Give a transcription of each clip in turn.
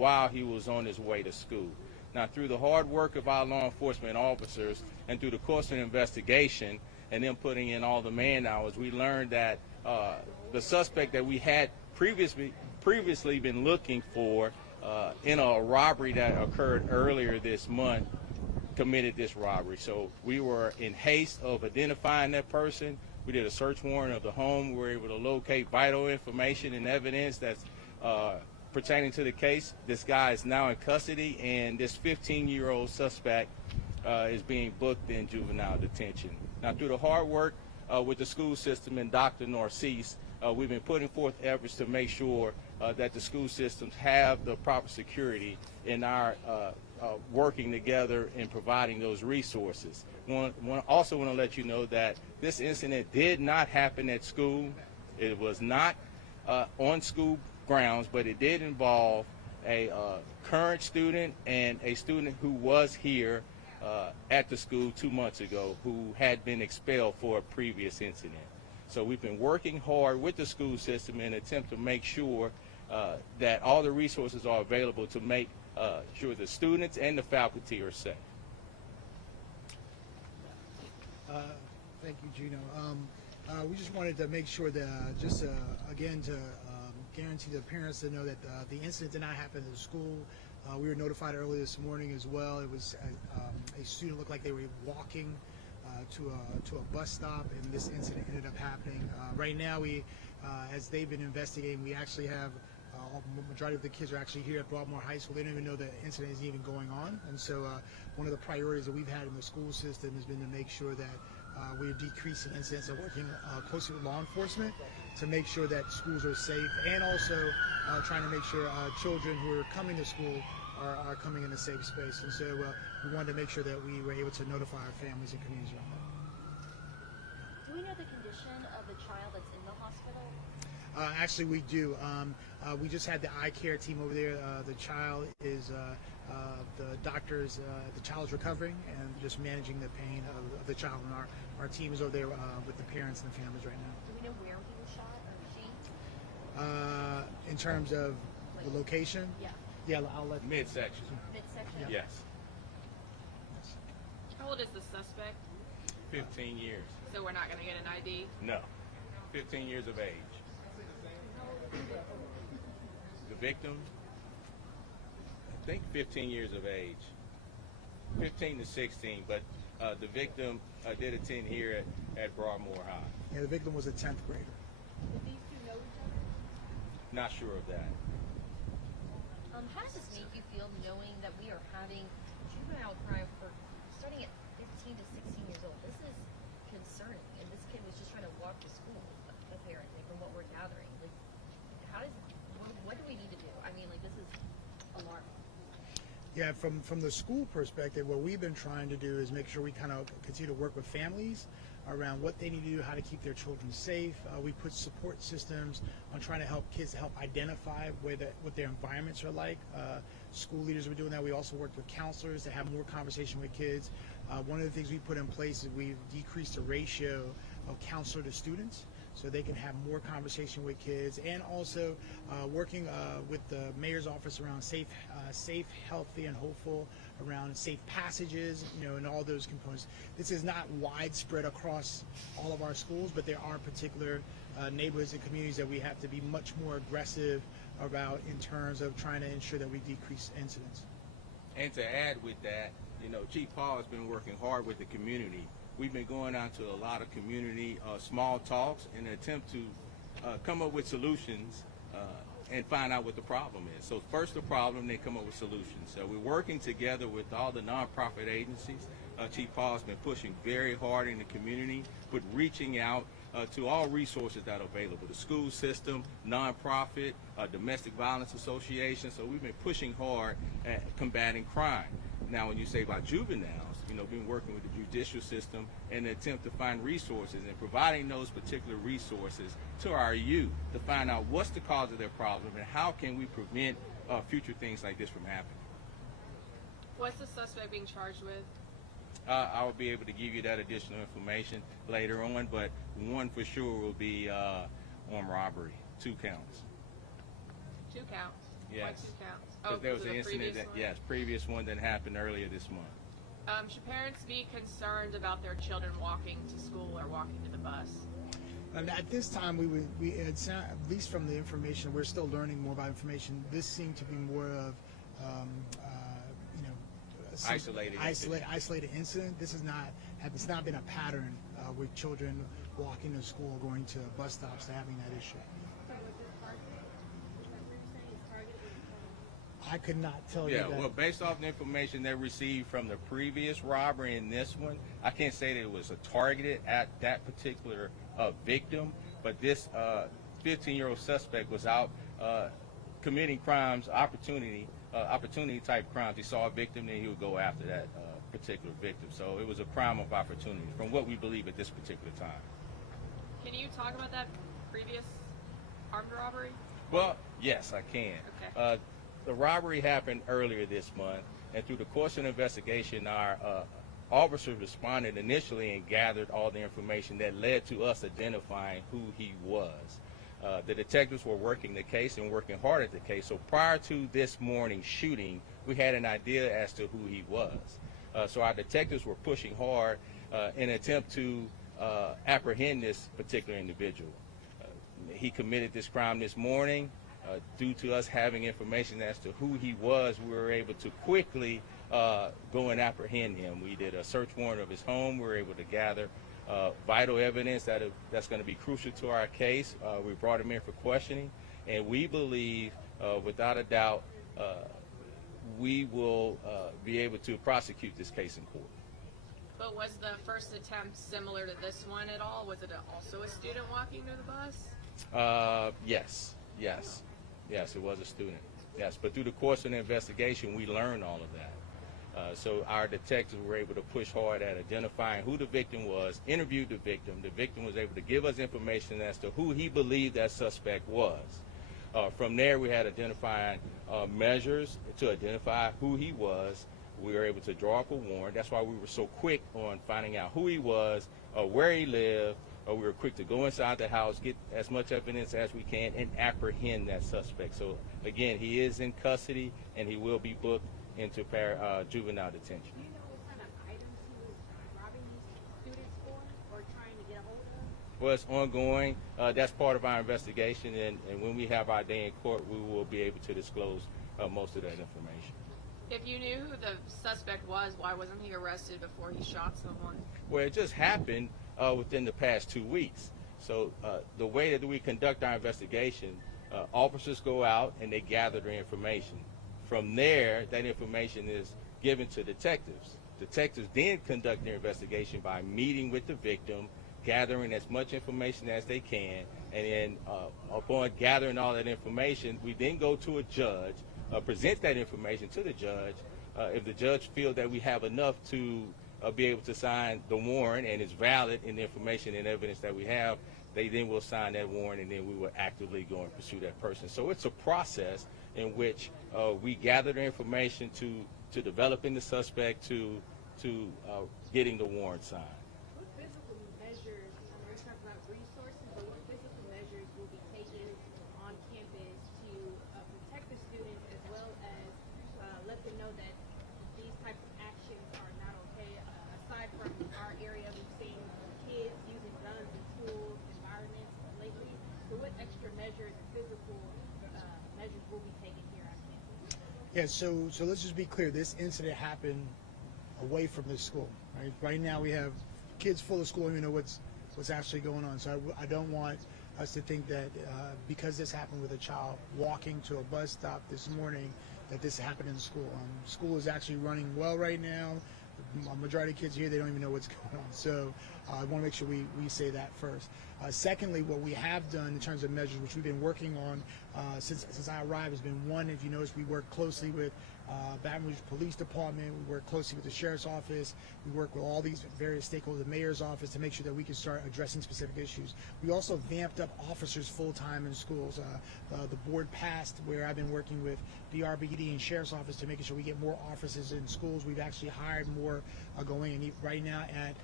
while he was on his way to school. Now, through the hard work of our law enforcement officers and through the course of the investigation and then putting in all the man hours, we learned that the suspect that we had previously been looking for in a robbery that occurred earlier this month committed this robbery. So we were in haste of identifying that person. We did a search warrant of the home. We were able to locate vital information and evidence that's pertaining to the case. This guy is now in custody, and this 15-year-old suspect is being booked in juvenile detention. Now, through the hard work with the school system and Dr. Narcisse, we've been putting forth efforts to make sure that the school systems have the proper security in our working together in providing those resources. Also want to let you know that this incident did not happen at school. It was not on school grounds, but it did involve a current student and a student who was here at the school 2 months ago who had been expelled for a previous incident. So we've been working hard with the school system in an attempt to make sure that all the resources are available to make sure the students and the faculty are safe. Thank you, Gino. We just wanted to make sure that, again, to guarantee the parents to know that the incident did not happen at the school. We were notified earlier this morning as well. It was a student looked like they were walking to a bus stop, and this incident ended up happening. Right now, as they've been investigating, we actually have the majority of the kids are actually here at Broadmoor High School. They don't even know the incident is even going on, and so one of the priorities that we've had in the school system has been to make sure that we're decreasing incidents and working closely with law enforcement to make sure that schools are safe, and also trying to make sure children who are coming to school are coming in a safe space. And so we wanted to make sure that we were able to notify our families and communities around that. Do we know the condition of the child that's in the hospital? Actually, we do. We just had the eye care team over there. The child is, the doctors, the child's recovering and just managing the pain of the child. And our team is over there with the parents and the families right now. Do we know where he was shot or she? In terms of the location? Yeah. Yeah, I'll let. Midsection. Midsection? Yes. How old is the suspect? 15 years. So we're not going to get an ID? No. 15 years of age. The victim, I think 15 years of age. 15 to 16, but the victim did attend here at Broadmoor High. Yeah, the victim was a 10th grader. Did these two know each other? Not sure of that. How does this make you feel knowing that we are having juvenile crime for starting at 15 to 16 years old? This is concerning, and this kid was just trying to walk to school, apparently, from what we're gathering. Like, what do we need to do? I mean, like, this is alarming. Yeah, from the school perspective, what we've been trying to do is make sure we kind of continue to work with families around what they need to do, how to keep their children safe. We put support systems on trying to help kids to help identify what their environments are like. School leaders are doing that. We also worked with counselors to have more conversation with kids. One of the things we put in place is we've decreased the ratio of counselor to students, so they can have more conversation with kids, and also working with the mayor's office around safe, healthy, and hopeful, around safe passages, and all those components. This is not widespread across all of our schools, but there are particular neighborhoods and communities that we have to be much more aggressive about in terms of trying to ensure that we decrease incidents. And to add with that, Chief Paul has been working hard with the community. We've been going out to a lot of community small talks in an attempt to come up with solutions and find out what the problem is. So first the problem, then come up with solutions. So we're working together with all the nonprofit agencies. Chief Paul has been pushing very hard in the community, but reaching out to all resources that are available, the school system, nonprofit, domestic violence association. So we've been pushing hard at combating crime. Now, when you say about juveniles, been working with the judicial system in an attempt to find resources and providing those particular resources to our youth to find out what's the cause of their problem and how can we prevent future things like this from happening. What's the suspect being charged with? I will be able to give you that additional information later on, but one for sure will be armed robbery, 2 counts. 2 counts. Yes. 2 counts. Because Oh, there was was it an a incident previous one? previous one that happened earlier this month. Should parents be concerned about their children walking to school or walking to the bus? And at this time, at least from the information, we're still learning more about information. This seemed to be more of, isolated incident. This is not, it's not been a pattern with children walking to school, going to bus stops, to having that issue. I could not tell you that. Well, based off the information they received from the previous robbery and this one, I can't say that it was targeted at that particular victim, but this 15-year-old suspect was out committing crimes, opportunity type crimes. He saw a victim, then he would go after that particular victim. So it was a crime of opportunity, from what we believe at this particular time. Can you talk about that previous armed robbery? Well, yes, I can. Okay. The robbery happened earlier this month, and through the course of the investigation, our officers responded initially and gathered all the information that led to us identifying who he was. The detectives were working the case and working hard at the case, so prior to this morning's shooting, we had an idea as to who he was. So our detectives were pushing hard in an attempt to apprehend this particular individual. He committed this crime this morning. Due to us having information as to who he was, we were able to quickly go and apprehend him. We did a search warrant of his home. We were able to gather vital evidence that's going to be crucial to our case. We brought him in for questioning, and we believe, without a doubt, we will be able to prosecute this case in court. But was the first attempt similar to this one at all? Was it also a student walking to the bus? Yes, it was a student. Yes, but through the course of the investigation, we learned all of that. So our detectives were able to push hard at identifying who the victim was, interviewed the victim. The victim was able to give us information as to who he believed that suspect was. From there, we had identifying measures to identify who he was. We were able to draw up a warrant. That's why we were so quick on finding out who he was, where he lived. We were quick to go inside the house, get as much evidence as we can, and apprehend that suspect. So, again, he is in custody, and he will be booked into juvenile detention. Do you know what kind of items he was robbing these students for or trying to get a hold of? Well, it's ongoing. That's part of our investigation, and when we have our day in court, we will be able to disclose most of that information. If you knew who the suspect was, why wasn't he arrested before he shot someone? Well, it just happened within the past 2 weeks. So the way that we conduct our investigation, officers go out and they gather the information. From there, that information is given to detectives. Detectives then conduct their investigation by meeting with the victim, gathering as much information as they can, and then upon gathering all that information, we then go to a judge, present that information to the judge. If the judge feels that we have enough to be able to sign the warrant and it's valid in the information and evidence that we have, they then will sign that warrant, and then we will actively go and pursue that person. So it's a process in which we gather the information to developing the suspect to getting the warrant signed. What physical measures, we're talking about resources, but what physical measures will be taken on campus to protect the students as well as let them know that these types of actions are not okay? Aside from our area, we've seen kids using guns in schools, environments lately. So what extra measures and physical measures will be taken here on campus? Yeah, so let's just be clear. This incident happened away from the school. Right now we have kids full of school, and we know what's actually going on. So I don't want us to think that because this happened with a child walking to a bus stop this morning, that this happened in school. School is actually running well right now. The majority of kids here, they don't even know what's going on. So I want to make sure we say that first. Secondly, what we have done in terms of measures, which we've been working on since I arrived, has been one, if you notice, we work closely with Baton Rouge Police Department. We work closely with the Sheriff's Office. We work with all these various stakeholders, the Mayor's Office, to make sure that we can start addressing specific issues. We also vamped up officers full-time in schools. The board passed where I've been working with BRBD and Sheriff's Office to making sure we get more officers in schools. We've actually hired more going in. Right now at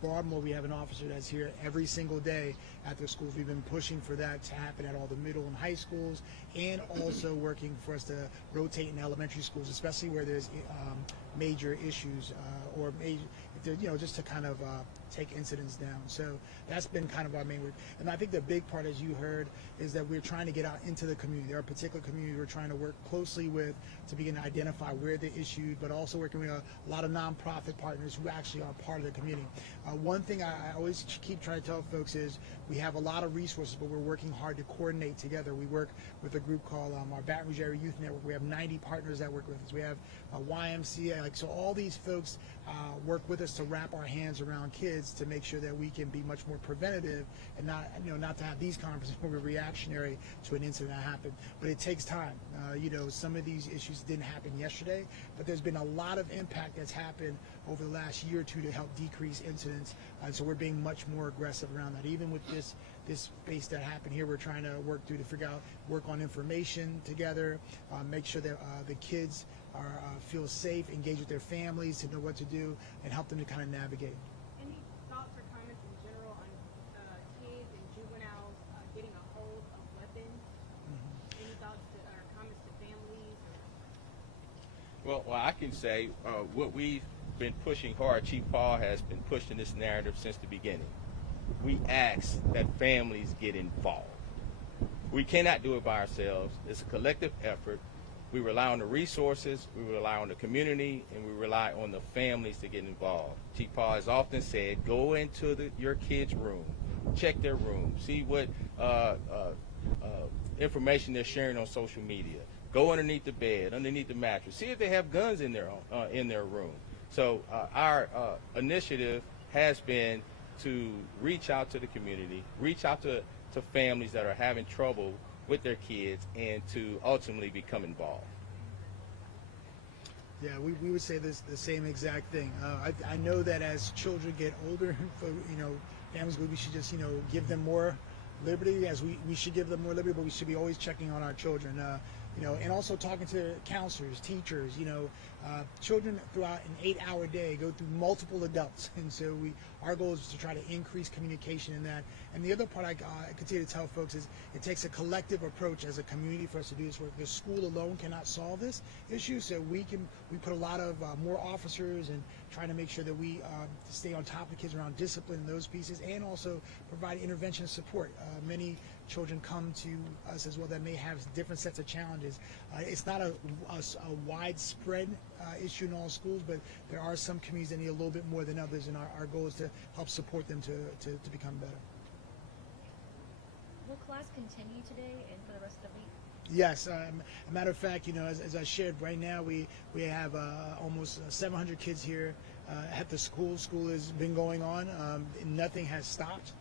Broadmoor, we have an officer that's here every single day at the schools. We've been pushing for that to happen at all the middle and high schools. schools, and also working for us to rotate in elementary schools, especially where there's major issues or major, just to kind of take incidents down. So that's been kind of our main work. And I think the big part, as you heard, is that we're trying to get out into the community. There are particular communities we're trying to work closely with to begin to identify where they're issued, but also working with a lot of nonprofit partners who actually are part of the community. One thing I always keep trying to tell folks is we have a lot of resources, but we're working hard to coordinate together. We work with a group called our Baton Rouge Area Youth Network. We have 90 partners that work with us. We have a YMCA. So all these folks work with us to wrap our hands around kids to make sure that we can be much more preventative and not to have these conversations where we're reactionary to an incident that happened. But it takes time. Some of these issues didn't happen yesterday, but there's been a lot of impact that's happened over the last year or two to help decrease incidents. And so we're being much more aggressive around that. Even with this space that happened here, we're trying to work on information together, make sure that the kids feel safe, engage with their families to know what to do, and help them to kind of navigate. Any thoughts or comments in general on kids and juveniles getting a hold of weapons? Mm-hmm. Any thoughts or comments to families? Well, I can say what we've been pushing hard. Chief Paul has been pushing this narrative since the beginning. We ask that families get involved. We cannot do it by ourselves. It's a collective effort. We rely on the resources, we rely on the community, and we rely on the families to get involved. Chief Paul has often said, go into your kids' room, check their room, see what information they're sharing on social media. Go underneath the bed, underneath the mattress, see if they have guns in their room. So our initiative has been to reach out to the community, reach out to families that are having trouble with their kids, and to ultimately become involved. Yeah, we would say the same exact thing. I know that as children get older, families, we should just give them more liberty, as we should give them more liberty, but we should be always checking on our children. And also talking to counselors, teachers. Children throughout an 8-hour day go through multiple adults, and so our goal is to try to increase communication in that. And the other part I continue to tell folks is it takes a collective approach as a community for us to do this work. The school alone cannot solve this issue, so we put a lot of more officers and trying to make sure that we stay on top of the kids around discipline and those pieces, and also provide intervention support. Many children come to us as well that may have different sets of challenges. It's not a widespread issue in all schools, but there are some communities that need a little bit more than others, and our goal is to help support them to become better. Will class continue today and for the rest of the week? Yes, a matter of fact, as I shared, right now we have almost 700 kids here at the school. School has been going on. Nothing has stopped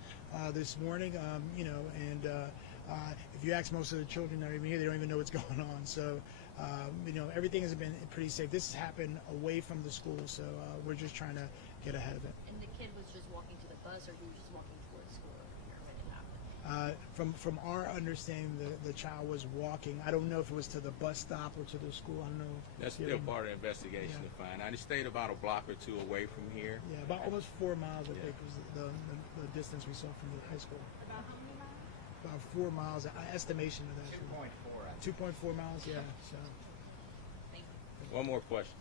this morning, and if you ask most of the children that are even here, they don't even know what's going on. So, everything has been pretty safe. This has happened away from the school, so we're just trying to get ahead of it. And the kid was just walking to the bus, or he was just walking towards school over here when it happened? From our understanding, the child was walking. I don't know if it was to the bus stop or to the school. I don't know. That's still part of the investigation to find out. He stayed about a block or two away from here. Yeah, about almost 4 miles, I think, was the distance we saw from the high school. About how many miles? About 4 miles, estimation of that. 2.4 miles, yeah. So. Thank you. One more question.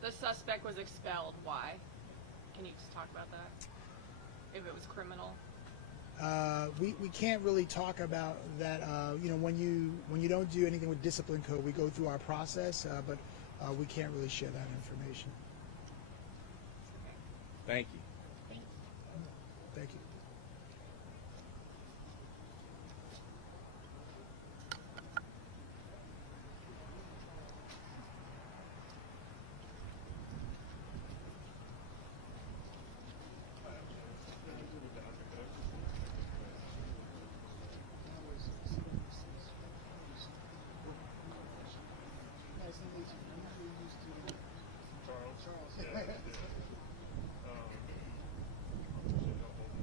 The suspect was expelled. Why? Can you just talk about that? If it was criminal? We can't really talk about that. When you don't do anything with discipline code, we go through our process, but we can't really share that information. Thank you. Thank you. Thank you.